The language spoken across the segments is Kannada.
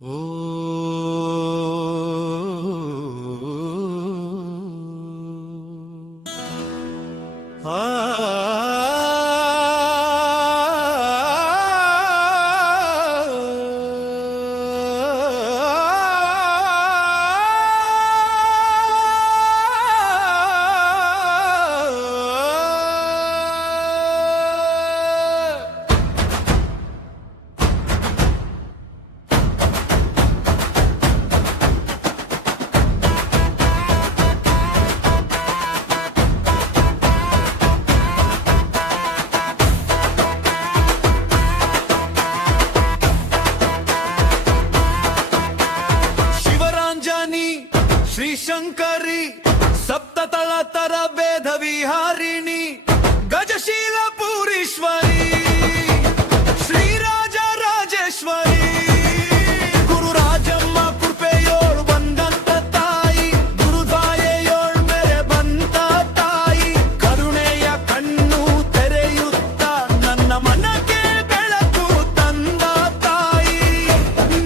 ಓ श्री शंकरी सप्ततलतर वेद विहारिणी गजशील पूरीश्वरी श्री राज राजेश्वरी गुरु राजम्म कृपेयोळु बंದಂತ ತಾಯಿ ಗುರುದಾಯೆಯೋಳ್ ಮೇರೆ ಬಂತ ತಾಯಿ ಕರುಣೆಯ ಕಣ್ಣು ತೆರೆಯುತ್ತ ನನ್ನ ಮನಕ್ಕೆ ಬೆಳಕು ತಂದ ತಾಯಿ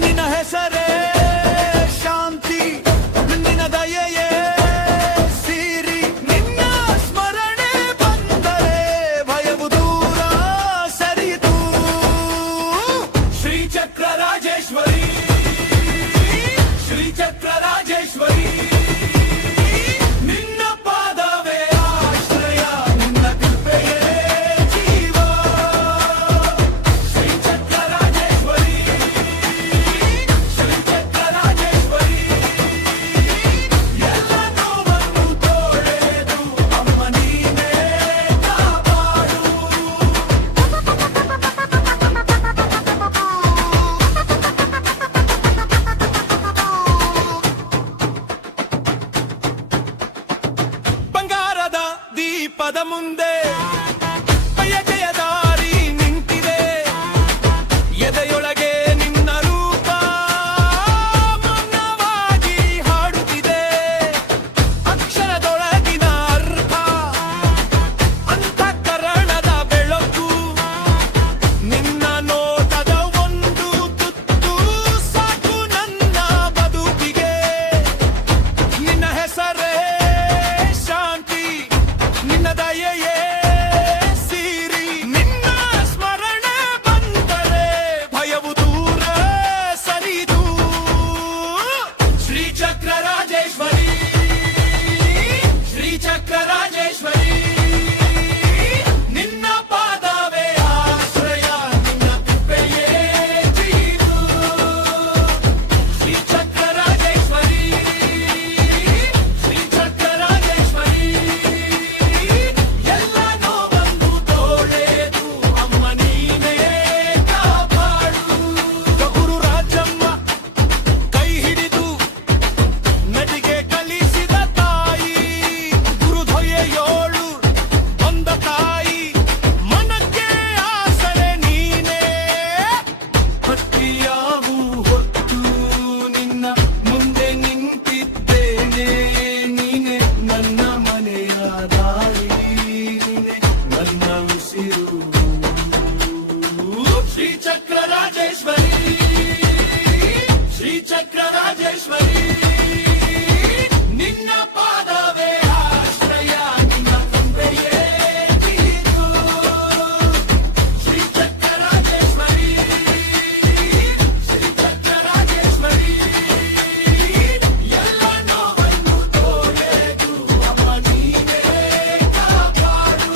ನಿನ್ನ ಹೆಸರೇ ಶಾಂತಿ ದಯೆಯೇ ಸಿರಿ ನಿನ್ನ ಸ್ಮರಣೆ ಬಂದರೆ ಭಯವು ದೂರ ಸರಿಯಿತು ಶ್ರೀ ಚಕ್ರ ರಾಜೇಶ್ವರಿ ಶ್ರೀ ಚಕ್ರ ರಾಜೇಶ್ವರಿ ನಿನ್ನ ಪಾದವೇ ಆಶ್ರಯ ನಿನ್ನ ಕೃಪೆಯೇ ಜೀವ ಶ್ರೀ ಚಕ್ರ ರಾಜೇಶ್ವರಿ ಶ್ರೀ ಚಕ್ರ ರಾಜೇಶ್ವರಿ ದೀಪದ ಮುಂದೆ ಬಯಕೆಯ ದಾರಿ ನಿಂತಿದೆ ಎದೆಯೊಳಗೆ ನಿನ್ನ ರೂಪ ಮೌನವಾಗಿ ಹಾಡುತ್ತಿದೆ ಅಕ್ಷರದೊಳಗಿನ ಅರ್ಥ ಅಂತಃಕರಣದ ಬೆಳಕು ನಿನ್ನ ನೋಟದ ಒಂದು ತುತ್ತು ಸಾಕು ನನ್ನ ಬದುಕಿಗೆ ನಿನ್ನ ಹೆಸರೇ ಶಾಂತಿ ನಿನ್ನ ದಯೆಯೇ ಸಿರಿ ನಿನ್ನ ಸ್ಮರಣೆ ಬಂದರೆ ಭಯವು ದೂರ ಸರಿದು ಶ್ರೀ ಚಕ್ರ ರಾಜೇಶ್ವರಿ ಶ್ರೀ ಚಕ್ರ ರಾಜೇಶ್ವರಿ ನಿನ್ನ ಪಾದವೇ ಆಶ್ರಯ ನಿನ್ನ ಕೃಪೆಯೇ ಜೀವ ಶ್ರೀ ಚಕ್ರ ರಾಜೇಶ್ವರಿ ಶ್ರೀ ಚಕ್ರ ರಾಜೇಶ್ವರಿ ಗುರು ರಾಜಮ್ಮ ಕೈ ಹಿಡಿದು ನದಿಗೆ ಕಲಿಸಿದ ತಾಯಿ ಗುರುದೊಯೆಯೋಳು ಬಂದ ತಾಯಿ ಮನಕ್ಕೆ ಆಸರೆ ನೀನೇ ಭಕ್ತಿಯಾವು ಹೊತ್ತು ನಿನ್ನ ಮುಂದೆ ನಿಂತಿದ್ದೇನೆ ನೀನೆ ನನ್ನ ಮನೆಯ ದಾರಿ ನೀನೆ ನನ್ನ ಉಸಿರು ಶ್ರೀ ಚಕ್ರ ರಾಜೇಶ್ವರಿ ಶ್ರೀ ಚಕ್ರ ರಾಜೇಶ್ವರಿ ನಿನ್ನ ಪಾದವೇ ಆಶ್ರಯ ನಿನ್ನ ಕೃಪೆಯೇ ಜೀವ ಶ್ರೀ ಚಕ್ರ ರಾಜೇಶ್ವರಿ ಶ್ರೀ ಚಕ್ರ ರಾಜೇಶ್ವರಿ ಎಲ್ಲ ನೋವನ್ನು ತೋಳೆದು ಅಮ್ಮ ನೀನೇ ಕಾಪಾಡು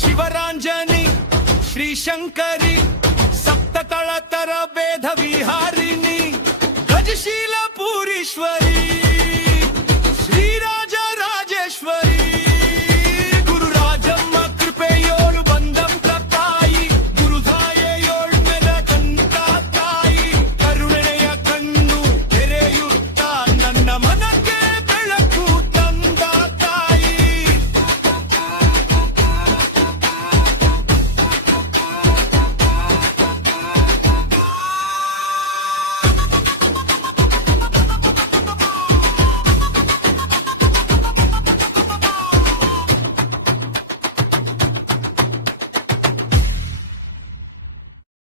ಶಿವರಾಂಜನಿ ಶ್ರೀ ಶಂಕರಿ ಸಪ್ತತಳತರ ವೇದ ವಿಹಾರ